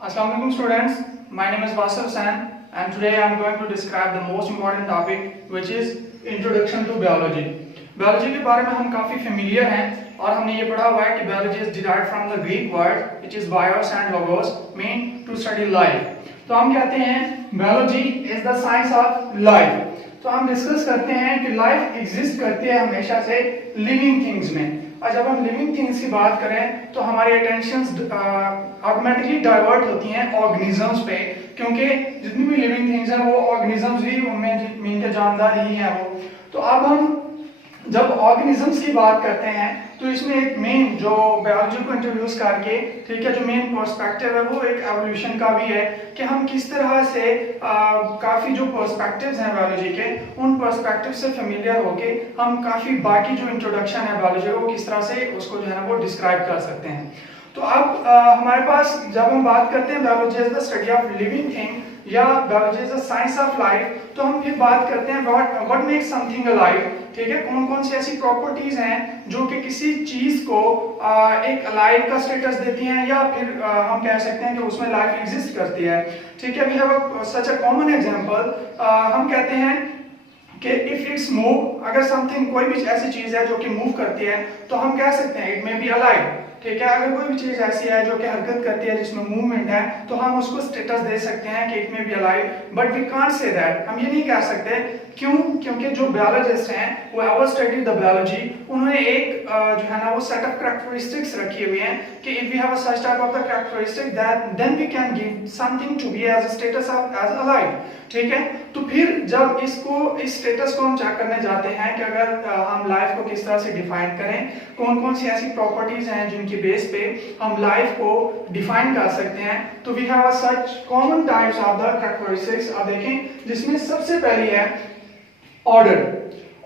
Assalamualaikum students, my name is Basir Hussain and today I am going to describe the most important topic which is introduction to biology. Biology के बारे में हम काफी familiar हैं और हमने ये पढ़ा हुआ है कि biology is derived from the Greek word which is bios and logos mean to study life. तो हम कहते हैं biology is the science of life. तो हम डिस्कस करते हैं कि लाइफ एग्जिस्ट करती है हमेशा से लिविंग थिंग्स में और जब हम लिविंग थिंग्स की बात करें तो हमारी अटेंशंस ऑटोमेटिकली डाइवर्ट होती हैं ऑर्गेनिजम्स पे क्योंकि जितनी भी लिविंग थिंग्स हैं वो ऑर्गेनिजम्स ही उनमें मीन के जानदार ही हैं वो। तो अब हम जब ऑर्गेनिजम्स की बात करते हैं तो इसमें एक मेन जो बायोलॉजी को इंट्रोड्यूस करके ठीक है जो मेन पर्सपेक्टिव है वो एक एवोल्यूशन का भी है कि हम किस तरह से काफ़ी जो पर्सपेक्टिव्स हैं बायोलॉजी के उन पर्सपेक्टिव से फेमिलियर होके हम काफ़ी बाकी जो इंट्रोडक्शन है बायोलॉजी को किस तरह से उसको जो है ना वो डिस्क्राइब कर सकते हैं। तो अब हमारे पास जब हम बात करते हैं biology is the study of living thing या biology is the science of life तो हम फिर बात करते हैं व्हाट मेक्स समथिंग अलाइव। ठीक है, कौन कौन सी ऐसी प्रॉपर्टीज हैं जो कि किसी चीज को एक अलाइव का स्टेटस देती हैं या फिर हम कह सकते हैं कि उसमें लाइफ एग्जिस्ट करती है। ठीक है, we have such a common example. हम कहते हैं कि इफ इट्स मूव, अगर समथिंग कोई भी ऐसी चीज है जो कि मूव करती है तो हम कह सकते हैं इट मे बी अलाइव। ठीक है, अगर कोई भी चीज ऐसी है जो कि हरकत करती है जिसमें मूवमेंट है तो हम उसको स्टेटस दे सकते हैं कि it may be alive, but we can't say that. हम ये नहीं कह सकते, क्यों? क्योंकि जो बायोलॉजिस्ट हैं वो एवर स्टडी द बायोलॉजी, उन्होंने एक जो है ना वो सेट ऑफ कैरेक्टरिस्टिक्स रखी हुई हैं कि if we have a such type of the characteristic that then we can give something to be as a status of as alive. ठीक है, तो फिर जब इस स्टेटस को हम चेक करने जाते हैं कि अगर हम लाइफ को किस तरह से डिफाइन करें, कौन कौन सी ऐसी प्रॉपर्टीज हैं जिनकी बेस पे हम लाइफ को डिफाइन कर सकते हैं, तो we have such common types of the characteristics. अब देखें जिसमें सबसे पहली है ऑर्डर।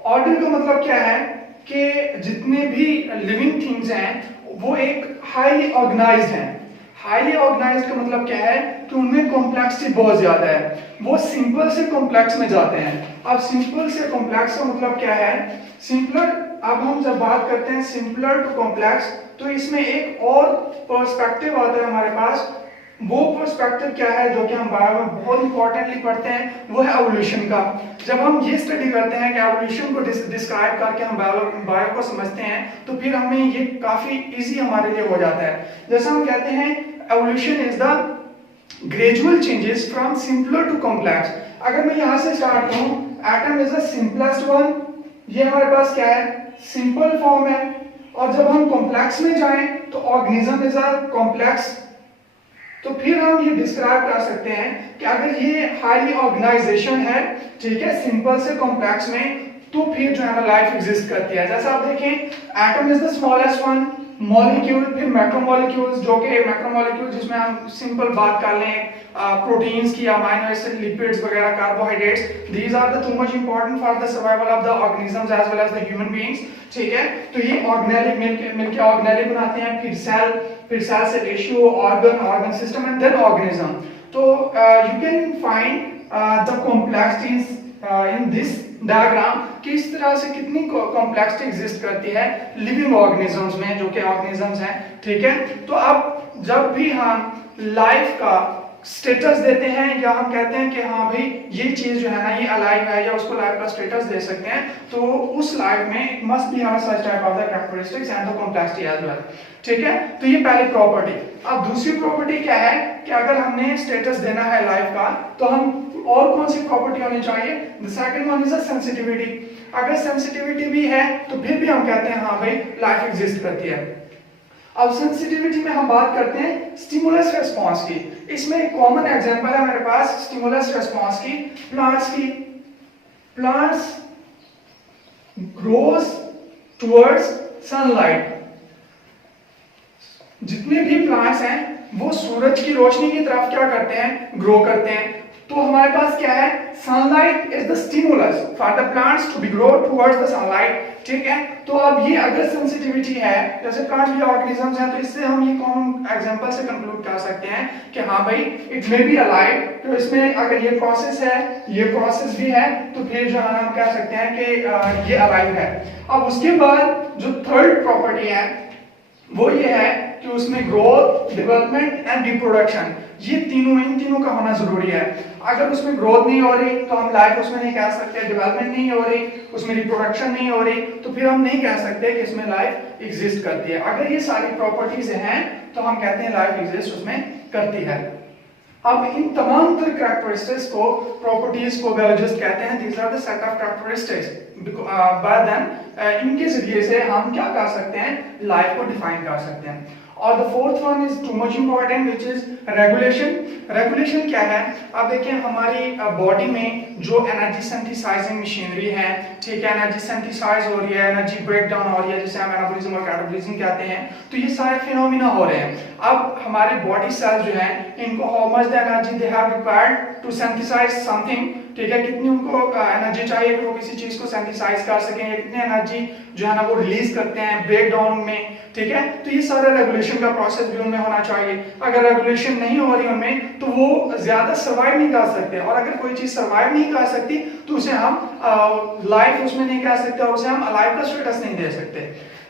ऑर्डर का मतलब क्या है कि जितने भी लिविंग थिंग्स हैं वो एक हाईली ऑर्गेनाइज्ड हैं। हाईली ऑर्गेनाइज्ड का मतलब क्या है कि उनमें कॉम्प्लेक्सिटी बहुत ज्यादा है, वो सिंपल से कॉम्प्लेक्स में जाते हैं। अब सिंपल से कॉम्प्लेक्स का मतलब क्या है? सिंपलर, अब हम जब बात करते हैं सिंपलर टू कॉम्प्लेक्स तो इसमें एक और पर्सपेक्टिव आता है हमारे पास। वो पर्सपेक्टिव क्या है जो कि हम बायो में बहुत इंपॉर्टेंटली पढ़ते हैं, वो है एवोल्यूशन का। जब हम ये स्टडी करते हैं कि एवोल्यूशन को डिस्क्राइब करके हम बायो को समझते हैं तो फिर हमें ये काफी इजी हमारे लिए हो जाता है। जैसे हम कहते हैं evolution is the gradual changes from simpler to complex. अगर मैं यहाँ से स्टार्ट करूं, atom is the simplest one, ये हमारे पास क्या है? सिंपल फॉर्म है। और जब हम कॉम्प्लेक्स में जाएं तो ऑर्गेनिज्म इज अ कॉम्प्लेक्स। तो फिर हम ये डिस्क्राइब कर सकते हैं कि अगर ये हाईली ऑर्गेनाइजेशन है, ठीक है, सिंपल से कॉम्प्लेक्स में, तो फिर जो है ना लाइफ एग्जिस्ट करती है। जैसा आप देखें atom is the smallest one, molecule, फिर मैक्रोमोलिक्यूल्स जो कि मैक्रोमोलिक्यूल जिसमें हम सिंपल बात कर लें प्रोटीन्स की, अमाइनो एसिड, लिपिड्स वगैरह, carbohydrates, these are the too much important for the survival of the organisms as well as the human beings. ठीक है, तो ये ऑर्गेनेलिक मिलके ऑर्गेनेलिक बनाते हैं, फिर सेल से रेशियो, organ system and then organism. तो you can find the complexities in this diagram, किस तरह से कितनी कॉम्प्लेक्सिटी एग्जिस्ट करती है लिविंग ऑर्गेनिजम्स में जो कि ऑर्गेनिजम्स हैं। ठीक है, तो अब जब भी हम लाइफ का स्टेटस देते हैं या हम कहते हैं कि हाँ भाई ये चीज जो है ना ये अलाइव है या उसको लाइफ का स्टेटस दे सकते हैं, तो उस लाइफ में must be have such type of the characteristics and the complexity as well. ठीक है, तो ये पहली प्रॉपर्टी। अब दूसरी प्रॉपर्टी क्या है कि अगर हमने स्टेटस देना है लाइफ का तो हम और कौन सी प्रॉपर्टी होनी चाहिए? The second one is the sensitivity. अगर सेंसिटिविटी भी है तो फिर भी हम कहते हैं हाँ भाई लाइफ एग्जिस्ट करती है। अब सेंसिटिविटी में हम बात करते हैं स्टिमुलस रिस्पांस की। इसमें एक कॉमन एग्जांपल है मेरे पास स्टिमुलस रिस्पांस की, प्लांट्स की। Plants grows towards sunlight. जितने भी प्लांट्स हैं वो सूरज की रोशनी की तरफ क्या करते हैं? ग्रो करते हैं। तो हमारे पास क्या है? Sunlight is the stimulus for the plants to be grow towards the sunlight. ठीक है, तो अब ये अगर सेंसिटिविटी है, जैसे प्लांट्स भी ऑर्गेनिजम्स हैं, तो इससे हम ये कॉमन एग्जांपल से कंक्लूड कर सकते हैं कि हाँ भाई इट मे बी अलाइव। तो इसमें अगर ये प्रोसेस है, ये प्रोसेस भी है, तो फिर जो है हम कह सकते हैं कि ये अलाइव है। अब उसके बाद जो थर्ड प्रॉपर्टी है वो ये है कि उसमें ग्रोथ, डेवलपमेंट एंड रिप्रोडक्शन, ये तीनों, इन तीनों का होना जरूरी है। अगर उसमें ग्रोथ नहीं हो रही तो हम लाइफ उसमें नहीं कह सकते, डेवलपमेंट नहीं हो रही, उसमें रिप्रोडक्शन नहीं हो रही, तो फिर हम नहीं कह सकते कि इसमें लाइफ एग्जिस्ट करती है। अगर ये सारी प्रॉपर्टीज हैं तो हम कहते हैं लाइफ एग्जिस्ट उसमें करती है। अब इन तमाम तरह कैरेक्टरिस्टिक्स को, प्रॉपर्टीज को बायोलॉजिस्ट कहते हैं these are the set of characteristics, by then इनके जरिए से हम क्या कर सकते हैं, लाइफ को डिफाइन कर सकते हैं। और the fourth one is to much important which is regulation. Regulation क्या है, अब देखिए हमारी बॉडी में जो एनर्जी सिंथेसाइजिंग मशीनरी है, ठीक है, एनर्जी सिंथेसाइज हो रही है, एनर्जी ब्रेक डाउन हो रही है, जिसे हम एनाबॉलिज्म और कैटाबॉलिज्म कहते हैं, तो ये सारे फिनोमिना हो रहे हैं। अब हमारे बॉडी सेल्स जो हैं, इनको how much the energy they have required to synthesize something, ठीक है, कितनी उनको एनर्जी चाहिए कि वो किसी चीज को सिंथेसाइज कर सकें, या कितनी एनर्जी जो है ना वो रिलीज करते हैं ब्रेक डाउन में, ठीक है, तो ये सारा रेगुलेशन का प्रोसेस भी उनमें होना चाहिए। अगर रेगुलेशन नहीं हो रही उनमें तो वो ज्यादा सर्वाइव नहीं कर सकते, और अगर कोई चीज सर्वाइव नहीं कर सकती तो उसे हम लाइफ उसमें नहीं कह सकते, और उसे हम अलाइव का स्टेटस नहीं दे सकते।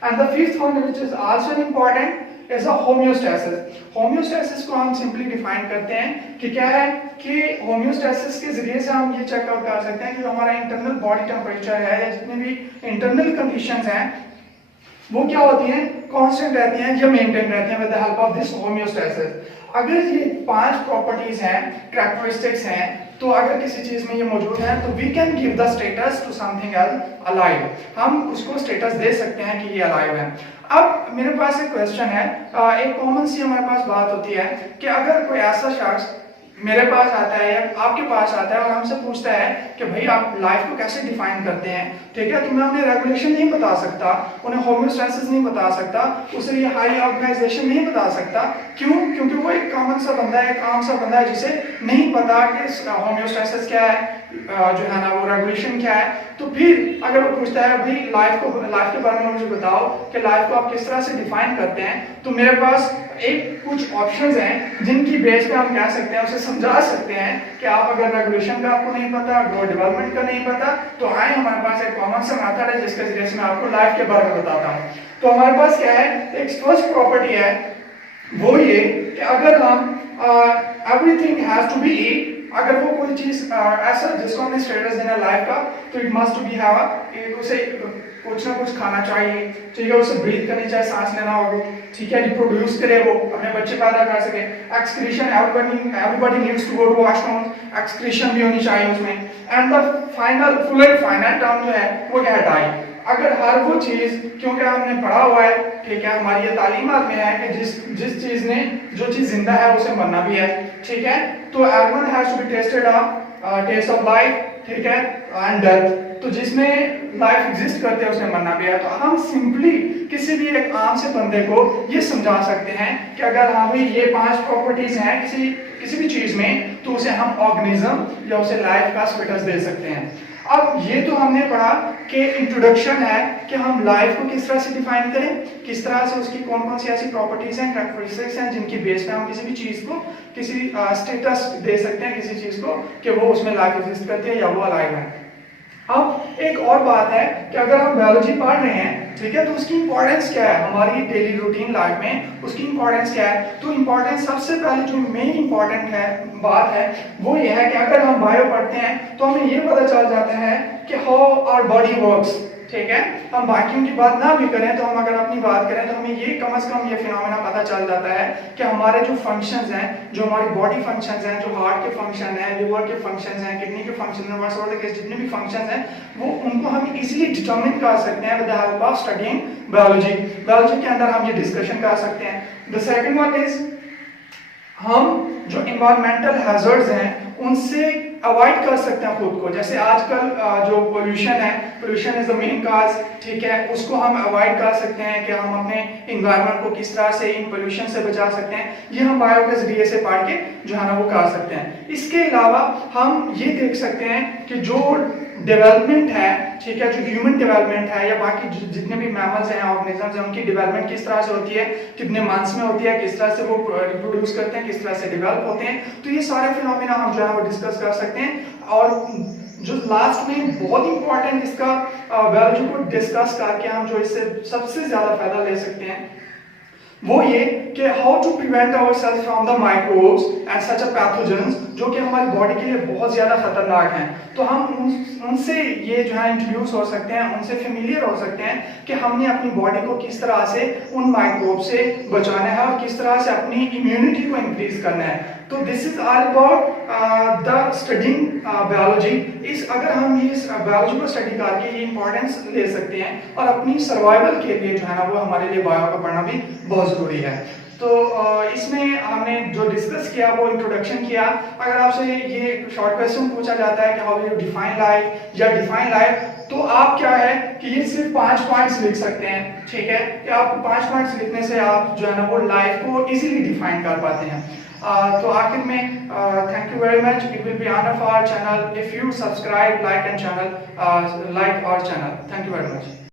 And the fifth one which is also important is a homeostasis. Homeostasis को हम सिंपली डिफाइन करते हैं कि क्या है, कि होम्योस्टैसिस के जरिए से हम ये चेक आउट कर सकते हैं कि जो हमारा इंटरनल बॉडी टेम्परेचर है या जितने भी इंटरनल कंडीशंस हैं वो क्या होती हैं, कांस्टेंट रहती हैं या मेंटेन रहती हैं with the help of this homeostasis. अगर ये 5 प्रॉपर्टीज हैं, कैरेक्टरिस्टिक्स हैं, तो अगर किसी चीज में ये मौजूद है तो we can give the status to something else alive, हम उसको स्टेटस दे सकते हैं कि ये अलाइव है। अब मेरे पास एक क्वेश्चन है, एक कॉमन सी हमारे पास बात होती है कि अगर कोई ऐसा शख्स मेरे पास आता है या आपके पास आता है और हमसे पूछता है कि भाई आप लाइफ को कैसे डिफाइन करते हैं, ठीक है, तो मैं उन्हें रेगुलेशन नहीं बता सकता, उन्हें होम्योस्टैसिस नहीं बता सकता, उसे ये हाई ऑर्गेनाइजेशन नहीं बता सकता। क्यों? क्योंकि वो एक कॉमन सा बंदा है, एक आम सा बंदा है जिसे नहीं पता कि होम्योस्टैसिस क्या है, जो है ना वो रेगुलेशन क्या है। तो फिर अगर वो पूछता है भाई लाइफ के बारे में मुझे बताओ कि लाइफ को आप किस तरह से डिफाइन करते हैं, तो मेरे पास एक कुछ ऑप्शंस हैं जिनकी बेस पे हम कह सकते हैं, उसे समझा सकते हैं कि आप अगर रेगुलेशन का आपको नहीं पता, ग्रोथ डेवलपमेंट का नहीं पता, तो आए हमारे पास एक कॉमन सा मेथड है जिसके जरिए से मैं आपको लाइफ के बारे में बताता हूँ। तो हमारे पास क्या है, एक फर्स्ट प्रॉपर्टी है वो ये कि अगर हम एवरीथिंग हैज टू बी, अगर वो कोई चीज ऐसा जिसको हमने स्टेटस देना लाइफ का, तो it must to be have, उसे कुछ ना कुछ खाना चाहिए, ठीक है, उसे ब्रीथ करनी चाहिए, सांस लेना होगा, ठीक है, रिप्रोड्यूस करे, वो अपने बच्चे पैदा कर सके, excretion, everybody needs to go to washroom, excretion भी होनी चाहिए उसमें। And the final full and final term जो है वो क्या है, डाई। अगर हर वो चीज, क्योंकि हमने पढ़ा हुआ है, ठीक है, हमारी ये तालीमात में है कि जिस चीज ने, जो चीज जिंदा है उसे मरना भी है, ठीक है, तो everyone has to be tested test of life, ठीक है, एंड डेथ, तो जिसमें लाइफ एग्जिस्ट करते हैं उसमें मरना भी है। तो हम सिंपली किसी भी एक आम से बंदे को ये समझा सकते हैं कि अगर हमें ये 5 प्रॉपर्टीज हैं किसी भी चीज में, तो उसे हम ऑर्गेनिज्म या उसे लाइफ का स्टेटस दे सकते हैं। अब ये तो हमने पढ़ा कि इंट्रोडक्शन है कि हम लाइफ को किस तरह से डिफाइन करें, किस तरह से उसकी कौन कौन सी ऐसी प्रॉपर्टीज हैं, कैरेक्टरिस्टिक्स हैं जिनकी बेस पे हम किसी भी चीज को किसी स्टेटस दे सकते हैं किसी चीज को कि वो उसमें लाइफ एग्जिस्ट करती है या वो अलाइव है। अब एक और बात है कि अगर हम बायोलॉजी पढ़ रहे हैं, ठीक है, तो उसकी इंपॉर्टेंस क्या है हमारी डेली रूटीन लाइफ में, उसकी इंपॉर्टेंस क्या है। तो इंपॉर्टेंस सबसे पहले जो मेन इंपॉर्टेंट है बात है वो ये है कि अगर हम बायो पढ़ते हैं तो हमें ये पता चल जाता है कि हाउ आवर बॉडी वर्क्स, ठीक है, हम बाकियों की बात ना भी करें तो हम अगर अपनी बात करें तो हमें ये कम से कम ये फिनोमेना पता चल जाता है कि हमारे जो फंक्शंस हैं, जो हमारी बॉडी फंक्शंस हैं, जो हार्ट के फंक्शन हैं, लिवर के फंक्शंस हैं, किडनी के फंक्शन हैं, व्हाटएवर के जितने भी फंक्शंस हैं वो उनको हम इजीली डिटरमिन कर सकते हैं with the help of studying biology. Biology के अंदर हम ये डिस्कशन कर सकते हैं। द सेकंड वन इज हम जो एनवायरमेंटल हैजर्ड्स हैं उनसे अवॉइड कर सकते हैं खुद को। जैसे आजकल जो पोल्यूशन है, पोल्यूशन इज द मेन काज, ठीक है, उसको हम अवॉइड कर सकते हैं कि हम अपने एनवायरनमेंट को किस तरह से इन पोल्यूशन से बचा सकते हैं, ये हम बायो के जरिए से पढ़ के जो है ना वो कर सकते हैं। इसके अलावा हम ये देख सकते हैं कि जो डेवलपमेंट है, ठीक है, जो ह्यूमन डेवलपमेंट है या बाकी जितने भी मैमल्स हैं, ऑर्गेनिजम्स हैं, उनकी डेवलपमेंट किस तरह से होती है, कितने मंथ्स में होती है, किस तरह से वो रिप्रोड्यूस करते हैं, किस तरह से डेवलप होते हैं, तो ये सारे फिनोमेना हम जो है वो डिस्कस कर सकते हैं। और जो लास्ट में बहुत इंपॉर्टेंट इसका बायोलॉजी को डिस्कस करके हम जो इससे सबसे ज्यादा फायदा ले सकते हैं वो ये कि how to prevent ourself from the microbes and such a pathogens, जो कि हमारी बॉडी के लिए बहुत ज़्यादा खतरनाक हैं। तो हम उनसे ये जो है इंट्रोड्यूस हो सकते हैं, उनसे फेमिलियर हो सकते हैं कि हमने अपनी बॉडी को किस तरह से उन माइक्रोब से बचाना है और किस तरह से अपनी इम्यूनिटी को इंक्रीज करना है। तो this is all about the studying biology. इस अगर हम इस बायोलॉजी को स्टडी करके ये इंपॉर्टेंस ले सकते हैं और अपनी सर्वाइवल के लिए जो है ना वो हमारे लिए बायो का पढ़ना भी बहुत ज़रूरी है। तो इसमें हमने जो डिस्कस किया वो इंट्रोडक्शन किया। अगर आपसे ये शॉर्ट क्वेश्चन पूछा जाता है कि हाउ यू डिफाइन लाइफ या डिफाइन लाइफ, तो आप क्या है कि ये सिर्फ 5 पॉइंट्स लिख सकते हैं, ठीक है, कि आप 5 पॉइंट्स लिखने से आप जो है ना वो लाइफ को इजीली डिफाइन कर पाते हैं। तो आखिर में thank you very much. It will be honour for our channel if you subscribe, like and channel, like our channel. Thank you very much.